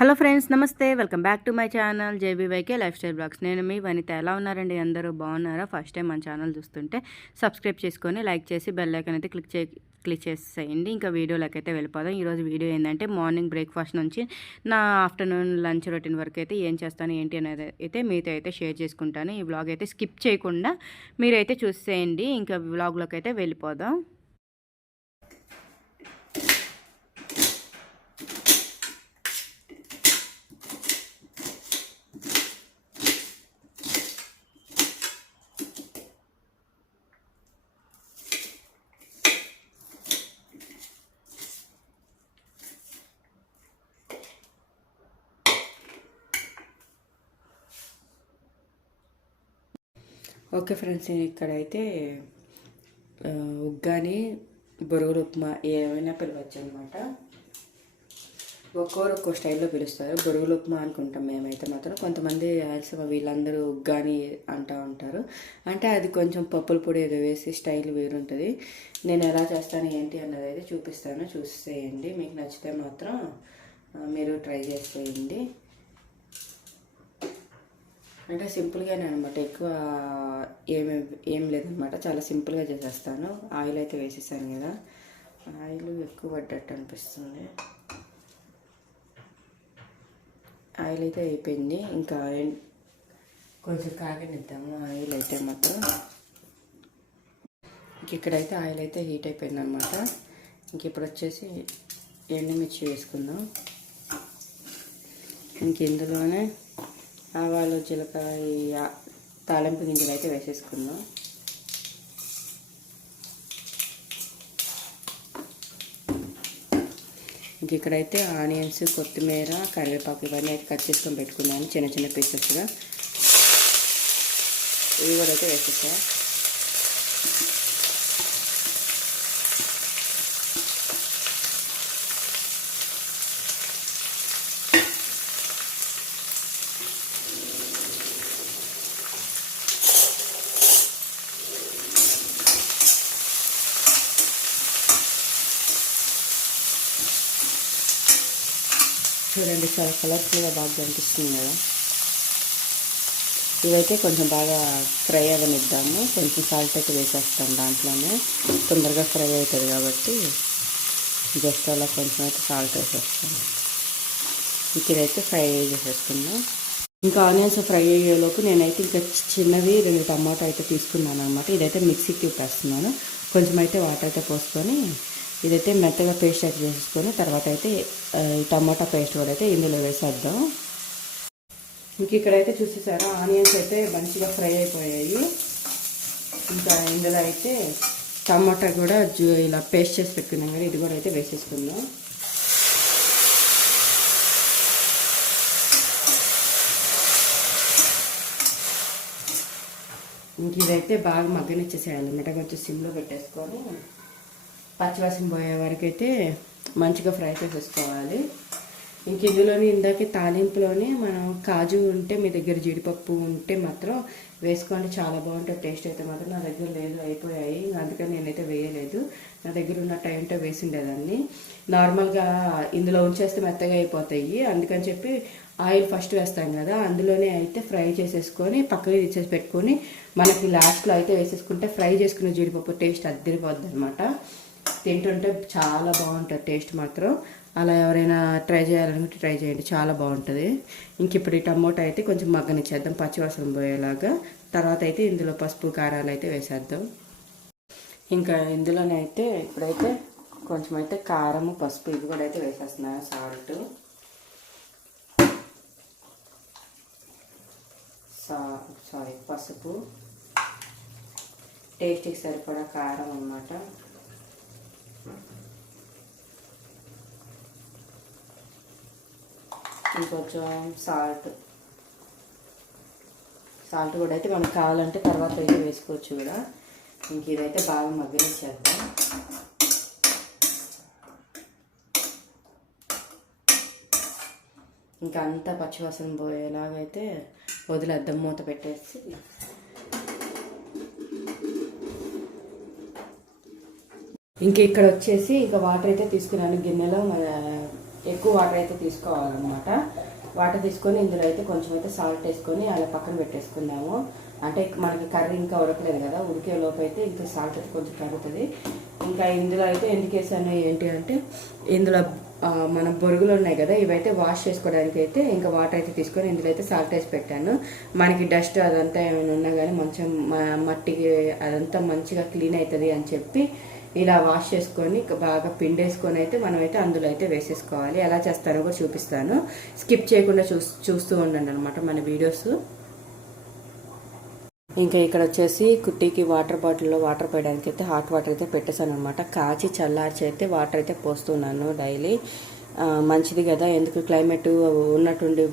Hello friends, నమస్తే. Welcome back to my channel JBYK lifestyle blogs. నేను మీ వనిత. ఎలా ఉన్నారండి? అందరూ బాగున్నారా? ఫస్ట్ టైం మన ఛానల్ చూస్తుంటే సబ్స్క్రైబ్ చేసుకొని లైక్ చేసి బెల్ ఐకాన్ అయితే క్లిక్ చేసేయండి. ఇంకా వీడియోలోకి అయితే వెళ్ళిపోదాం. ఈరోజు వీడియో ఏంటంటే మార్నింగ్ బ్రేక్ఫాస్ట్ నుంచి నా ఆఫ్టర్నూన్ లంచ్ రొటీన్ వరకు అయితే ఏం చేస్తాను ఏంటి అనేది అయితే మీతో అయితే షేర్ చేసుకుంటాను. ఈ వ్లాగ్ అయితే స్కిప్ చేయకుండా మీరైతే చూసేయండి. ఇంకా వ్లాగ్లోకి అయితే వెళ్ళిపోదాం. ఓకే ఫ్రెండ్స్, ఇక్కడైతే ఉగ్గాని బొరుగుల ఉప్మా ఏమైనా పిలవచ్చు అనమాట. ఒక్కో స్టైల్లో పిలుస్తారు. బొరుగుల ఉప్మా అనుకుంటాం మేమైతే మాత్రం. కొంతమంది ఆల్సో వీళ్ళందరూ ఉగ్గాని అంటూ ఉంటారు. అంటే అది కొంచెం పప్పుల పొడి ఏదో వేసి స్టైల్ వేరుంటుంది. నేను ఎలా చేస్తాను ఏంటి అన్నది అయితే చూపిస్తాను, చూసేయండి. మీకు నచ్చితే మాత్రం మీరు ట్రై చేసేయండి. అంటే సింపుల్గానే అనమాట, ఎక్కువ ఏం లేదనమాట. చాలా సింపుల్గా చేసేస్తాను. ఆయిల్ అయితే వేసేసాను కదా, ఆయిల్ ఎక్కువ పడ్డట్టు అనిపిస్తుంది. ఆయిల్ అయితే అయిపోయింది. ఇంకా కొంచెం కాగనిద్దాము ఆయిల్ అయితే మాత్రం. ఇక్కడైతే ఆయిల్ అయితే హీట్ అయిపోయింది అనమాట. ఇంక ఇప్పుడు వచ్చేసి ఎండుమిర్చి వేసుకుందాం. ఇంక ఇందులోనే ఆవాలు, జీలకర్ర, తాలింపు గింజలు అయితే వేసేసుకుందాం. ఇంక ఇక్కడైతే ఆనియన్స్, కొత్తిమీర, కరివేపాకు ఇవన్నీ అయితే కట్ చేసుకొని పెట్టుకున్నాను చిన్న చిన్న పీసెస్గా. ఇవి కూడా అయితే వేసేసా. చూడండి, చాలా కలర్ఫుల్గా బాగా కనిపిస్తుంది కదా. ఇవైతే కొంచెం బాగా ఫ్రై అవ్వనిద్దాము. కొంచెం సాల్ట్ అయితే వేసేస్తాం దాంట్లోనే, తొందరగా ఫ్రై అవుతుంది కాబట్టి జస్ట్ అలా కొంచెం అయితే సాల్ట్ వేసేస్తాం. ఇదైతే ఫ్రై చేసేసుకుందాం. ఇంకా ఆనియన్స్ ఫ్రై అయ్యేలోపు నేనైతే ఇంకా చిన్నవి 2 టమాటా అయితే తీసుకున్నాను అనమాట. ఇదైతే మిక్సీకి తిప్పేస్తున్నాను. కొంచెం అయితే వాటర్ అయితే పోసుకొని ఇదైతే మెత్తగా పేస్ట్ అయితే చేసేసుకొని తర్వాత అయితే ఈ టమాటా పేస్ట్ కూడా అయితే ఇందులో వేసేద్దాం. ఇంక ఇక్కడైతే చూసేసారా, ఆనియన్స్ అయితే మంచిగా ఫ్రై అయిపోయాయి. ఇంకా ఇందులో అయితే టమాటా కూడా ఇలా పేస్ట్ చేసి పెట్టుకున్నాం కానీ ఇది కూడా అయితే వేసేసుకుందాం. ఇంక ఇదైతే బాగా మగ్గనిచ్చేసేయాలన్నమాట. కొంచెం సిమ్లో పెట్టేసుకొని పచ్చివాసన పోయే వరకు అయితే మంచిగా ఫ్రై చేసేసుకోవాలి. ఇంక ఇందులోని ఇందాకే తాలింపులోనే మనం కాజు ఉంటే, మీ దగ్గర జీడిపప్పు ఉంటే మాత్రం వేసుకోండి, చాలా బాగుంటుంది టేస్ట్ అయితే మాత్రం. నా దగ్గర లేదు, అయిపోయాయి, అందుకని నేనైతే వేయలేదు. నా దగ్గర ఉన్న టైంతో వేసి ఉండేదాన్ని. నార్మల్గా ఇందులో ఉంచేస్తే మెత్తగా అయిపోతాయి, అందుకని చెప్పి ఆయిల్ ఫస్ట్ వేస్తాం కదా, అందులోనే అయితే ఫ్రై చేసేసుకొని పక్కకి తీసేసి పెట్టుకొని మనకి లాస్ట్లో అయితే వేసేసుకుంటే ఫ్రై చేసుకున్న జీడిపప్పు టేస్ట్ అద్దరిపోద్ది అనమాట. తింటుంటే చాలా బాగుంటుంది టేస్ట్ మాత్రం. అలా ఎవరైనా ట్రై చేయాలనుకుంటే ట్రై చేయండి, చాలా బాగుంటుంది. ఇంక ఇప్పుడు ఈ టమోటా అయితే కొంచెం మగ్గనిచ్చేద్దాం పచ్చివాసన పోయేలాగా. తర్వాత అయితే ఇందులో పసుపు, కారాలు అయితే వేసేద్దాం. ఇంకా ఇందులోనే అయితే ఇప్పుడైతే కొంచెం అయితే కారము, పసుపు ఇవి కూడా అయితే వేసేస్తున్నాను. పసుపు, టేస్ట్కి సరిపడా కారం అన్నమాట. ఇంకొంచెం సాల్ట్ కూడా అయితే మనకు కావాలంటే తర్వాత అయితే వేసుకోవచ్చు కూడా. ఇంక ఇదైతే బాగా మగ్గనిచ్చేద్దాం. ఇంకా అంతా పచ్చివాసన పోయేలాగైతే వదిలేద్దాం, మూత పెట్టేసి. ఇంకా ఇక్కడ వచ్చేసి ఇంకా వాటర్ అయితే తీసుకున్నాను గిన్నెలో. ఎక్కువ వాటర్ అయితే తీసుకోవాలన్నమాట. వాటర్ తీసుకొని ఇందులో అయితే కొంచెం అయితే సాల్ట్ వేసుకొని అలా పక్కన పెట్టేసుకుందాము. అంటే మనకి కర్రీ ఇంకా ఉడకలేదు కదా, ఉడికే లోపు అయితే ఇంకా సాల్ట్ అయితే కొంచెం కరుగుతుంది. ఇంకా ఇందులో అయితే ఎందుకు వేసాను ఏంటి అంటే, ఇందులో మన బొరుగులు ఉన్నాయి కదా, ఇవైతే వాష్ చేసుకోవడానికి అయితే ఇంకా వాటర్ అయితే తీసుకొని ఇందులో అయితే సాల్ట్ వేసి పెట్టాను. మనకి డస్ట్ అదంతా ఏమైనా ఉన్నా కానీ మంచిగా మట్టికి అదంతా మంచిగా క్లీన్ అవుతుంది అని చెప్పి ఇలా వాష్ చేసుకొని బాగా పిండేసుకొని అయితే మనమైతే అందులో అయితే వేసేసుకోవాలి. ఎలా చేస్తానో కూడా చూపిస్తాను, స్కిప్ చేయకుండా చూస్తూ ఉండండి అనమాట మన వీడియోస్. ఇంకా ఇక్కడ వచ్చేసి కుట్టికి వాటర్ బాటిల్లో వాటర్ పోయడానికి అయితే హాట్ వాటర్ అయితే పెట్టేశాను అనమాట. కాచి చల్లార్చి అయితే వాటర్ అయితే పోస్తున్నాను డైలీ. మంచిది కదా, ఎందుకు క్లైమేట్ ఉన్నట్టుండి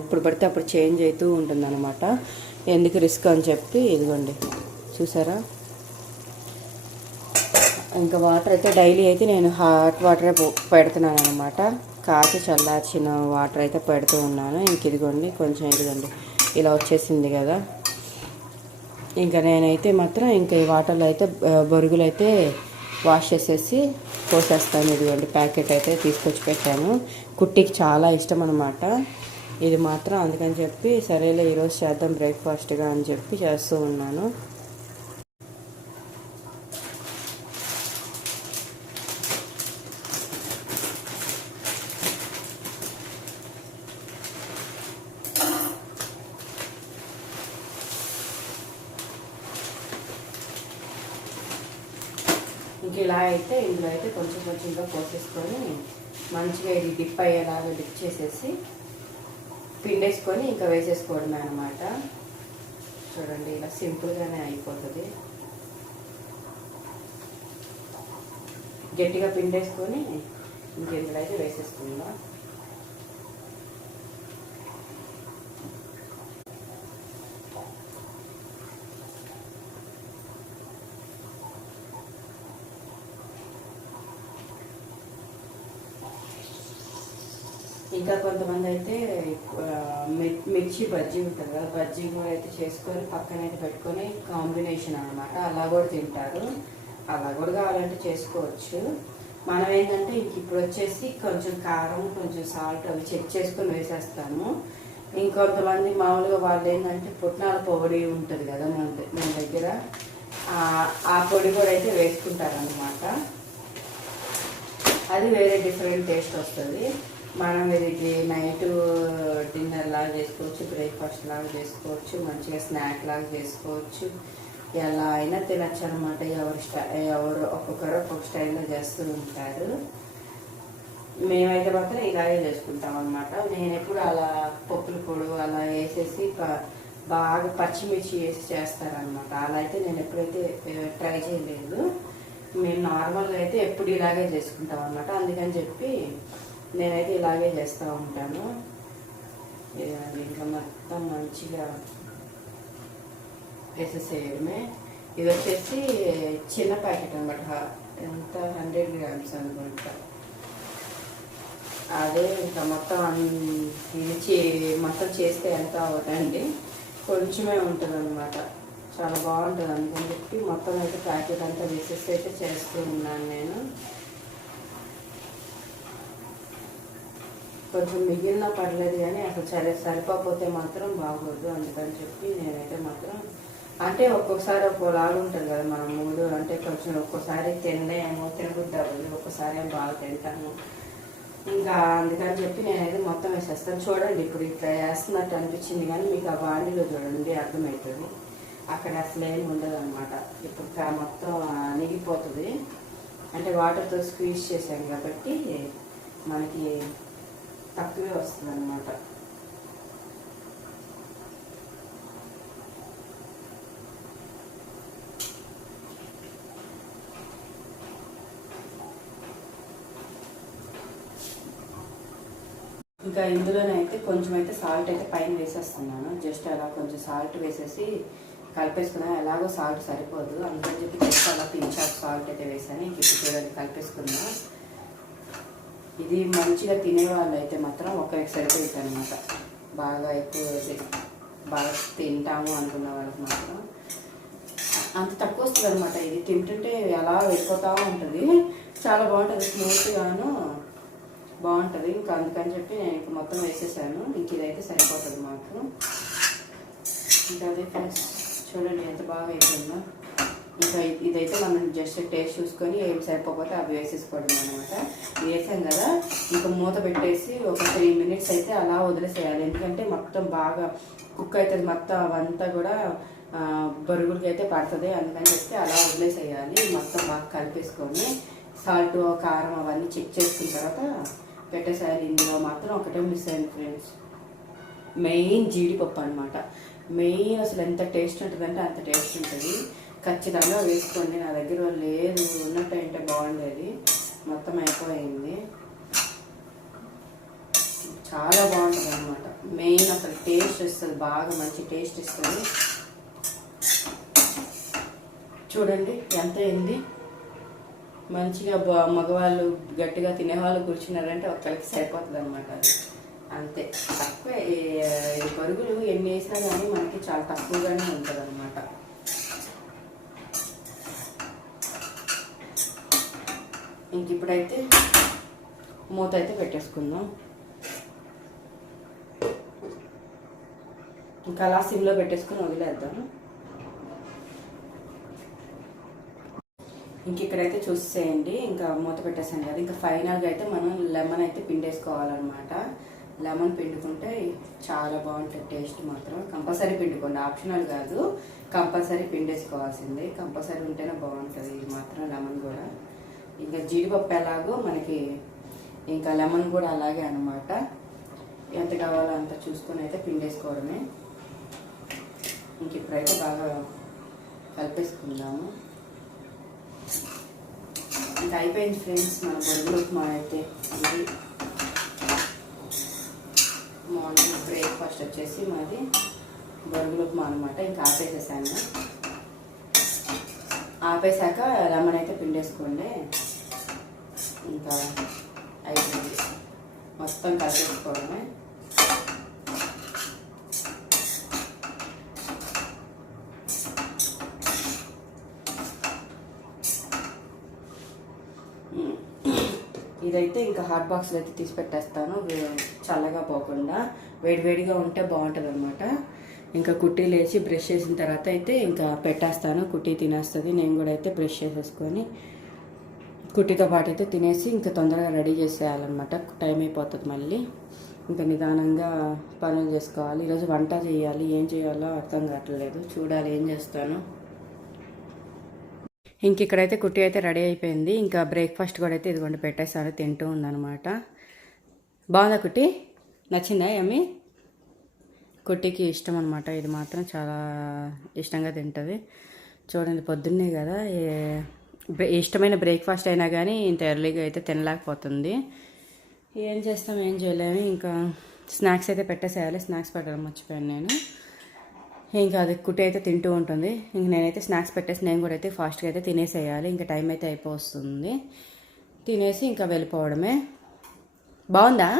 ఎప్పుడు పడితే అప్పుడు చేంజ్ అవుతూ ఉంటుంది అనమాట, ఎందుకు రిస్క్ అని చెప్పి ఇదిగోండి చూసారా. ఇంకా వాటర్ అయితే డైలీ అయితే నేను హాట్ వాటరే పెడుతున్నాను అనమాట. కాచి చల్లార్చిన వాటర్ అయితే పెడుతూ ఉన్నాను. ఇంక ఇదిగోండి కొంచెం ఇదిగోండి ఇలా వచ్చేసింది కదా. ఇంకా నేనైతే మాత్రం ఇంకా ఈ వాటర్లో అయితే బొరుగులు అయితే వాష్ చేసేసి పోసేస్తాను. ఇదిగోండి ప్యాకెట్ అయితే తీసుకొచ్చి పెట్టాను. కుట్టికి చాలా ఇష్టం అనమాట ఇది మాత్రం, అందుకని చెప్పి సరేలే ఈరోజు చేద్దాం బ్రేక్ఫాస్ట్గా అని చెప్పి చేస్తూ ఉన్నాను. ఇంక ఇలా అయితే ఇందులో అయితే కొంచెం కొంచెంగా పోసేసుకొని మంచిగా ఇది డిప్ అయ్యేలాగా డిప్ చేసేసి పిండేసుకొని ఇంకా వేసేసుకోవడమే అనమాట. చూడండి ఇలా సింపుల్గానే అయిపోతుంది. గట్టిగా పిండేసుకొని ఇంక ఇందులో అయితే వేసేసుకుందాం. ఇంకా కొంతమంది అయితే మిర్చి బజ్జీ ఉంటుంది కదా, బజ్జీ కూడా అయితే చేసుకొని పక్కన అయితే పెట్టుకొని కాంబినేషన్ అనమాట, అలా కూడా తింటారు. అలా కూడా కావాలంటే చేసుకోవచ్చు. మనం ఏంటంటే ఇప్పుడు వచ్చేసి కొంచెం కారం కొంచెం సాల్ట్ అవి చెక్ చేసుకొని వేసేస్తాము. ఇంకొంతమంది మామూలుగా వాళ్ళు ఏంటంటే పుట్నాల పొడి ఉంటుంది కదా మన దగ్గర, ఆ పొడి కూడా అయితే వేసుకుంటారనమాట. అది వేరే డిఫరెంట్ టేస్ట్ వస్తుంది. మనం ఇది నైట్ డిన్నర్ లాగా చేసుకోవచ్చు, బ్రేక్ఫాస్ట్ లాగా చేసుకోవచ్చు, మంచిగా స్నాక్ లాగా చేసుకోవచ్చు, ఎలా అయినా తినచ్చు అనమాట. ఎవరు ఒక్కొక్కరు ఒక్కొక్క స్టైల్లో చేస్తూ ఉంటారు. మేమైతే మాత్రం ఇలాగే చేసుకుంటాం అనమాట. నేను ఎప్పుడు అలా పప్పుల పొడి అలా వేసేసి బాగా పచ్చిమిర్చి వేసి చేస్తారనమాట. అలా అయితే నేను ఎప్పుడైతే ట్రై చేయలేదు. మేము నార్మల్గా అయితే ఎప్పుడు ఇలాగే చేసుకుంటాం అనమాట. అందుకని చెప్పి నేనైతే ఇలాగే చేస్తూ ఉంటాను. ఇంకా మొత్తం మంచిగా వేసేసేయడమే. ఇది వచ్చేసి చిన్న ప్యాకెట్ అనమాట, ఎంత 100 grams అనుకుంటా. అదే ఇంకా మొత్తం ఇది మొత్తం చేస్తే ఎంత అవుతుందండి, కొంచెమే ఉంటుంది అనమాట. చాలా బాగుంటుంది. అందుకని చెప్పి మొత్తం అయితే ప్యాకెట్ అంతా వేసేసి అయితే చేస్తూ ఉన్నాను నేను. కొంచెం మిగిలిన పర్లేదు కానీ అసలు సరిపోతే మాత్రం బాగోదు. అందుకని చెప్పి నేనైతే మాత్రం అంటే ఒక్కొక్కసారి ఒక్కోలాగా ఉంటుంది కదా మన మూడు, అంటే కొంచెం ఒక్కోసారి తినలేమో, తినబుద్ధి అవ్వదు, ఒక్కోసారి ఏం బాగా తింటాను. ఇంకా అందుకని చెప్పి నేనైతే మొత్తం వేసేస్తాను. చూడండి ఇప్పుడు ఇట్లా వేస్తున్నట్టు అనిపించింది కానీ మీకు ఆ బాండీలో చూడండి అర్థమవుతుంది. అక్కడ అసలు ఏమి ఉండదు అనమాట. ఇప్పుడు మొత్తం నిగిపోతుంది, అంటే వాటర్తో స్క్వీజ్ చేశాను కాబట్టి మనకి తక్కువే వస్తుంది అనమాట. ఇంకా ఇందులోనైతే కొంచెం అయితే సాల్ట్ అయితే పైన వేసేస్తున్నాను. జస్ట్ అలా కొంచెం సాల్ట్ వేసేసి కలిపేసుకున్నాను. ఎలాగో సాల్ట్ సరిపోదు, అందుకని చెప్పి జస్ట్ అలా పించ్ ఆఫ్ సాల్ట్ అయితే వేసాను. ఇప్పుడు చూడండి కలిపేసుకున్నా. ఇది మంచిగా తినేవాళ్ళు అయితే మాత్రం ఒకరికి సరిపోతుంది అనమాట. బాగా ఎక్కువ బాగా తింటాము అనుకున్న వాళ్ళకి మాత్రం అంత తక్కువ వస్తుంది అనమాట. ఇది తింటుంటే అలా వెళ్ళిపోతూ ఉంటుంది, చాలా బాగుంటుంది, స్మూత్గాను బాగుంటుంది. ఇంకా అందుకని చెప్పి నేను ఇంక మొత్తం వేసేసాను. ఇంక ఇదైతే సరిపోతుంది మాకు. ఇంకా అదే ఫ్రెండ్స్ చూడండి ఎంత బాగా అయిపోయిందో. ఇంకా ఇదైతే మనం జస్ట్ టేస్ట్ చూసుకొని ఏం సరిపోతే అవి వేసేసుకోవడం అనమాట. వేసాం కదా, ఇంకా మూత పెట్టేసి ఒక 3 minutes అయితే అలా వదిలేసేయాలి. ఎందుకంటే మొత్తం బాగా కుక్ అవుతుంది, మొత్తం అవంతా కూడా బరుగులకి అయితే పడుతుంది. అందుకని చెప్పి అలా వదిలేసేయాలి. మొత్తం బాగా కలిపేసుకొని సాల్ట్ కారం అవన్నీ చెక్ చేసుకున్న తర్వాత పెట్టేసేయాలి. ఇందులో మాత్రం ఒకటే మిస్ అయింది ఫ్రెండ్స్, మెయిన్ జీడిపప్పు అనమాట. మెయిన్ అసలు ఎంత టేస్ట్ ఉంటుందంటే అంత టేస్ట్ ఉంటుంది. ఖచ్చితంగా వేసుకోండి. నా దగ్గర లేదు, ఉన్నట్టు అంటే బాగుండేది. మొత్తం అయిపోయింది. చాలా బాగుంటుంది అనమాట. మెయిన్ అసలు టేస్ట్ ఇస్తుంది, బాగా మంచి టేస్ట్ ఇస్తుంది. చూడండి ఎంత అయింది. మంచిగా మగవాళ్ళు గట్టిగా తినేవాళ్ళు కూర్చున్నారంటే ఒక్కరికి సరిపోతుంది అనమాట. అది అంతే, తక్కువ పరుగులు ఎన్ని వేసినా కానీ మనకి చాలా తక్కువగానే ఉంటుంది అనమాట. ఇంక ఇప్పుడైతే మూత అయితే పెట్టేసుకుందాం. ఇంకా అలా సిమ్లో పెట్టేసుకొని వదిలేద్దాం. ఇంక ఇక్కడైతే చూసేయండి, ఇంకా మూత పెట్టేసాను కదా. ఇంకా ఫైనల్గా అయితే మనం లెమన్ అయితే పిండేసుకోవాలన్నమాట. లెమన్ పిండుకుంటే చాలా బాగుంటుంది టేస్ట్. మాత్రం కంపల్సరీ పిండుకోండి, ఆప్షనల్ కాదు, కంపల్సరీ పిండేసుకోవాల్సిందే. కంపల్సరీ ఉంటేనే బాగుంటుంది ఇది మాత్రం, లెమన్ కూడా. ఇంకా జీడిపప్పు ఎలాగో మనకి ఇంకా లెమన్ కూడా అలాగే అనమాట. ఎంత కావాలో అంత చూసుకొని అయితే పిండేసుకోవడమే. ఇంక ఇప్పుడైతే బాగా కలిపేసుకుందాము. ఇంకా అయిపోయింది ఫ్రెండ్స్ మన బొరుగుల ఉప్మా అయితే. ఇది మార్నింగ్ బ్రేక్ఫాస్ట్ వచ్చేసి మాది బొరుగుల ఉప్మా అనమాట. ఇంకా ఆపేసేసాను. ఆపేసాక లెమన్ అయితే పిండేసుకోండి. ఇంకా అయిపోయింది, మొత్తం కలిపేసుకోవడమే. ఇదైతే ఇంకా హాట్ బాక్స్లో అయితే తీసి పెట్టేస్తాను, చల్లగా పోకుండా. వేడివేడిగా ఉంటే బాగుంటుంది అనమాట. ఇంకా కుట్టి లేచి బ్రష్ చేసిన తర్వాత అయితే ఇంకా పెట్టేస్తాను. కుట్టి తినేస్తుంది. నేను కూడా అయితే బ్రష్ చేసేసుకొని కుట్టితో పాటు అయితే తినేసి ఇంకా తొందరగా రెడీ చేసేయాలన్నమాట. టైం అయిపోతుంది మళ్ళీ. ఇంకా నిదానంగా పనులు చేసుకోవాలి. ఈరోజు వంట చేయాలి, ఏం చేయాలో అర్థం కావట్లేదు. చూడాలి ఏం చేస్తాను. ఇంక ఇక్కడైతే కుట్టి అయితే రెడీ అయిపోయింది. ఇంకా బ్రేక్ఫాస్ట్ కూడా అయితే ఇదిగోండి పెట్టేసాను, తింటూ ఉందన్నమాట. బాగుందా కుట్టి? నచ్చిందా యమ్మీ? కుట్టికి ఇష్టం అనమాట, ఇది మాత్రం చాలా ఇష్టంగా తింటుంది. చూడండి పొద్దున్నే కదా, ఇష్టమైన బ్రేక్ఫాస్ట్ అయినా కానీ ఇంత ఎర్లీగా అయితే తినలేకపోతుంది. ఏం చేస్తాం, ఏం చేయలేము. ఇంకా స్నాక్స్ అయితే పెట్టేసేయాలి. స్నాక్స్ పెట్టడం మర్చిపోయాను నేను. ఇంకా అది కుట్టి అయితే తింటూ ఉంటుంది. ఇంక నేనైతే స్నాక్స్ పెట్టేసి నేను కూడా అయితే ఫాస్ట్గా అయితే తినేసేయాలి. ఇంకా టైం అయితే అయిపోతుంది. తినేసి ఇంకా వెళ్ళిపోవడమే. బాగుందా?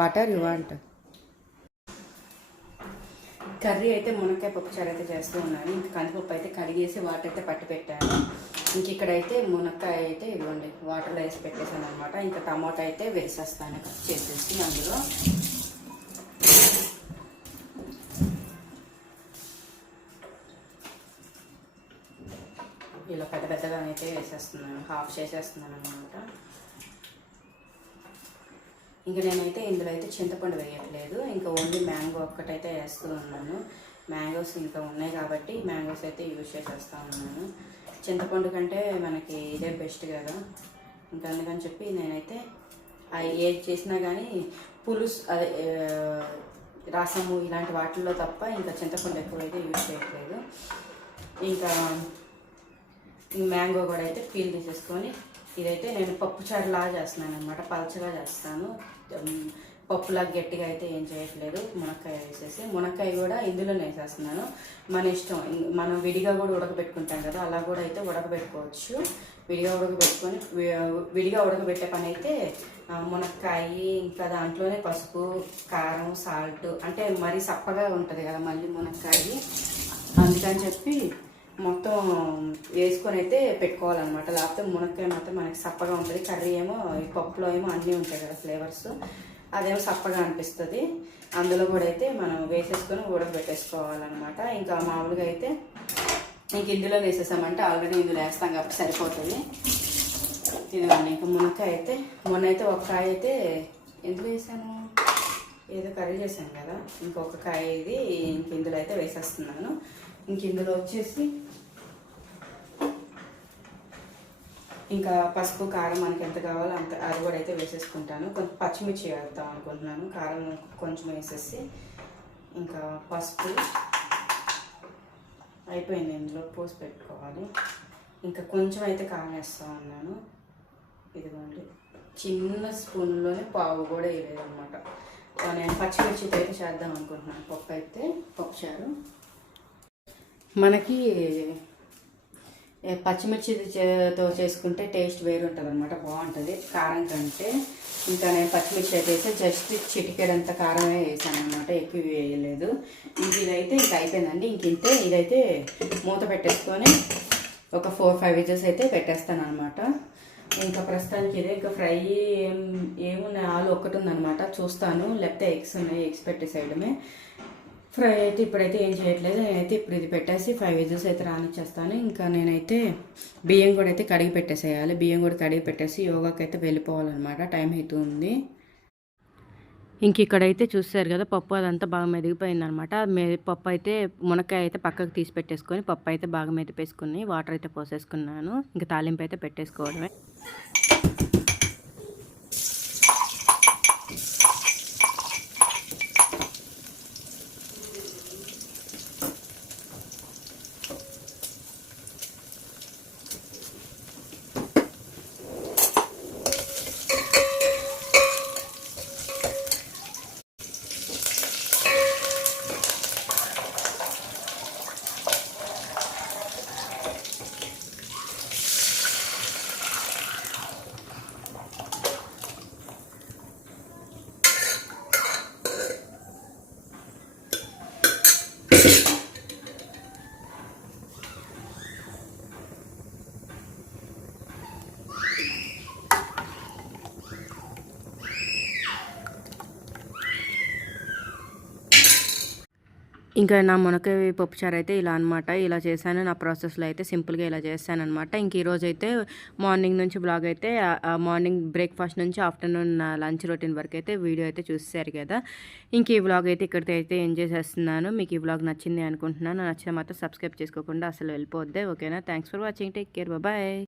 Water you want? కర్రీ అయితే మునక్కాయ పప్పుచారు అయితే చేస్తూ ఉన్నాను. ఇంక కందిపప్పు అయితే కడిగేసి వాటర్ అయితే పట్టి పెట్టాను. ఇంక ఇక్కడైతే మునక్కాయ అయితే ఇవ్వండి వాటర్లో వేసి పెట్టేసాను అనమాట. ఇంకా టమాటా అయితే వేసేస్తాను కట్ చేసేసి అందులో. ఇలా పెద్ద పెద్దగా అయితే వేసేస్తున్నాను, హాఫ్ చేసేస్తున్నాను అనమాట. ఇంకా నేనైతే ఇందులో అయితే చింతపండు వేయట్లేదు. ఇంకా ఓన్లీ మ్యాంగో ఒక్కటైతే వేస్తూ ఉన్నాను. మ్యాంగోస్ ఇంకా ఉన్నాయి కాబట్టి మ్యాంగోస్ అయితే యూజ్ చేసేస్తూ ఉన్నాను. చింతపండు కంటే మనకి ఇదే బెస్ట్ కదా. ఇంకా అందుకని చెప్పి నేనైతే ఏది చేసినా కానీ పులుసు అదే రసము ఇలాంటి వాటిల్లో తప్ప ఇంకా చింతపండు ఎక్కువైతే యూజ్ చేయట్లేదు. ఇంకా మ్యాంగో కూడా అయితే పీల్ తీసేసుకొని ఇదైతే నేను పప్పుచారులాగా చేస్తున్నాను అనమాట. పలచగా చేస్తాను, పప్పులా గట్టిగా అయితే ఏం చేయట్లేదు. మునక్కాయ వేసేసి మునక్కాయ కూడా ఇందులోనే వేసేస్తున్నాను. మన ఇష్టం, మనం విడిగా కూడా ఉడకబెట్టుకుంటాం కదా, అలా కూడా అయితే ఉడకబెట్టుకోవచ్చు. విడిగా ఉడకబెట్టుకొని విడిగా ఉడకబెట్టే పని అయితే మునక్కాయ ఇంకా దాంట్లోనే పసుపు కారం సాల్ట్, అంటే మరీ సప్పగా ఉంటుంది కదా మళ్ళీ మునక్కాయ, అందుకని చెప్పి మొత్తం వేసుకొని అయితే పెట్టుకోవాలన్నమాట. లేకపోతే మునక్కాయ మాత్రం మనకి సప్పగా ఉంటుంది. కర్రీ ఏమో ఈ పప్పులో ఏమో అన్నీ ఉంటాయి కదా ఫ్లేవర్స్, అదేమో సప్పగా అనిపిస్తుంది. అందులో కూడా అయితే మనం వేసేసుకొని ఉడకబెట్టేసుకోవాలన్నమాట. ఇంకా మామూలుగా అయితే ఇంక ఇందులో వేసేసామంటే ఆల్రెడీ ఇందులో వేస్తాం కాబట్టి సరిపోతుంది. తినవండి. ఇంకా మునక్కాయ అయితే మొన్నైతే ఒక కాయ అయితే ఎందులో వేసాను, ఏదో కర్రీ చేశాను కదా, ఇంకొక కాయ ఇది ఇంక ఇందులో అయితే వేసేస్తున్నాను. ఇంక ఇందులో వచ్చేసి ఇంకా పసుపు కారం మనకి ఎంత కావాలో అంత అది కూడా అయితే వేసేసుకుంటాను. కొంచెం పచ్చిమిర్చి వేద్దాం అనుకుంటున్నాను. కారం కొంచెం వేసేసి ఇంకా పసుపు అయిపోయింది, ఇందులో పోసి పెట్టుకోవాలి. ఇంకా కొంచెం అయితే కారం వేస్తా ఉన్నాను. ఇదిగోండి, చిన్న స్పూన్లోనే పావు కూడా వేయలేదు అనమాట. నేను పచ్చిమిర్చితో అయితే చేద్దాం అనుకుంటున్నాను. పప్పుచారు మనకి పచ్చిమిర్చితో చేసుకుంటే టేస్ట్ వేరు ఉంటుంది అనమాట, బాగుంటుంది కారం కంటే. ఇంకా నేను పచ్చిమిర్చి అయితే జస్ట్ చిటికెడంత కారమే వేసాను అనమాట, ఎక్కువ వేయలేదు. ఇంక ఇదైతే ఇంక అయిపోయిందండి. ఇంక ఇంతే, ఇదైతే మూత పెట్టేసుకొని ఒక 4-5 విజిల్స్ అయితే పెట్టేస్తాను అనమాట. ఇంకా ప్రస్తుతానికి ఇదే. ఇంకా ఫ్రై ఏమున్నాయి, ఆలు ఒక్కటి ఉందనమాట, చూస్తాను. లేకపోతే ఎగ్స్ ఉన్నాయి, ఎగ్స్ పెట్టేసేయడమే. ఫ్రై అయితే ఇప్పుడైతే ఏం చేయట్లేదు. నేనైతే ఇప్పుడు ఇది పెట్టేసి 5 విజిల్స్ అయితే రానిచ్చేస్తాను. ఇంకా నేనైతే బియ్యం కూడా అయితే కడిగి పెట్టేసేయాలి. బియ్యం కూడా కడిగి పెట్టేసి యోగాకి అయితే వెళ్ళిపోవాలన్నమాట, టైం అవుతుంది. ఇంక ఇక్కడైతే చూస్తారు కదా, పప్పు అదంతా బాగా మెదిగిపోయిందనమాట. పప్పు అయితే మునక్కాయ అయితే పక్కకు తీసి పెట్టేసుకొని పప్పు అయితే బాగా మెదిపేసుకుని వాటర్ అయితే పోసేసుకున్నాను. ఇంకా తాలింపు అయితే పెట్టేసుకోవడమే. ఇంకా నా మునక్కాయ పప్పుచారు అయితే ఇలా అనమాట. ఇలా చేశాను, నా ప్రాసెస్లో అయితే సింపుల్గా ఇలా చేశాను అనమాట. ఇంక ఈరోజు అయితే మార్నింగ్ నుంచి బ్లాగ్ అయితే మార్నింగ్ బ్రేక్ఫాస్ట్ నుంచి ఆఫ్టర్నూన్ లంచ్ రొటీన్ వరకు అయితే వీడియో అయితే చూసేసారు కదా. ఇంక ఈ వ్లాగ్ అయితే ఇక్కడితో అయితే ఎంజాయ్ చేస్తున్నాను. మీకు ఈ వ్లాగ్ నచ్చింది అనుకుంటున్నాను. నచ్చితే మాత్రం సబ్స్క్రైబ్ చేసుకోకుండా అసలు వెళ్ళిపోద్ది. ఓకేనా? Thanks for watching. Take care. Bye.